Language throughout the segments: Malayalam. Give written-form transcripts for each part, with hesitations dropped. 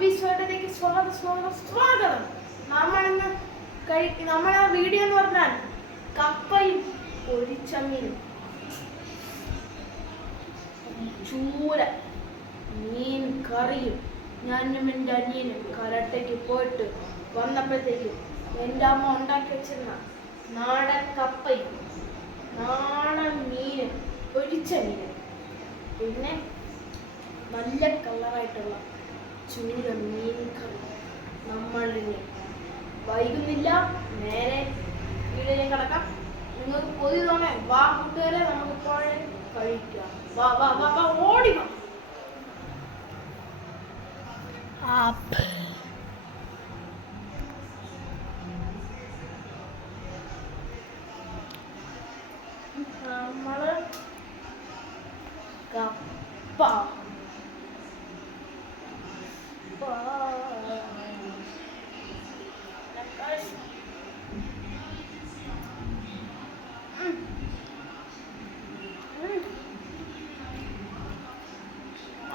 അഭിസ്വാഗതത്തിലേക്ക് സ്വാഗതം. നമ്മളെ വീഡിയോ എന്ന് പറഞ്ഞാൽ കപ്പയും പൊരിച്ചമീനും ചൂര മീൻ കറിയും. ഞാനും എൻ്റെ അനിയനും കരാട്ടയ്ക്ക് പോയിട്ട് വന്നപ്പോഴത്തേക്കും എൻ്റെ അമ്മ ഉണ്ടാക്കി വെച്ചിരുന്ന നാടൻ കപ്പയും നാടൻ മീനും പൊരിച്ച മീനും പിന്നെ നല്ല കളറായിട്ടുള്ള ചൂര മീൻ കറി. നമ്മളിനി വൈകുന്നില്ല, നേരെ വീടിനെ കിടക്കാം. നിങ്ങൾക്ക് കൊതി തോന്നേ വാ കൂട്ടുകാരെ, നമുക്ക് ഇപ്പോഴേ കഴിക്കാം. വാ വാ വാ വാ ഓടി വാ. നമ്മള് കപ്പ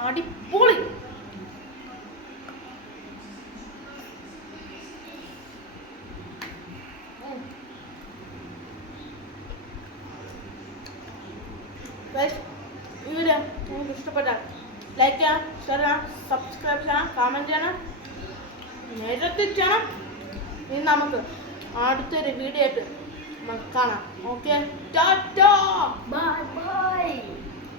അടിപൊളി. വീഡിയോ നിങ്ങൾക്ക് ഇഷ്ടപ്പെട്ടാൽ ലൈക്ക് ചെയ്യണം, ഷെയർ ചെയ്യണം, സബ്സ്ക്രൈബ് ചെയ്യണം, കമൻറ്റ് ചെയ്യണം, നേരത്തെ ചെയ്യണം. ഇനി നമുക്ക് അടുത്തൊരു വീഡിയോ ആയിട്ട് നമുക്ക് കാണാം. Okay, Tata, bye bye.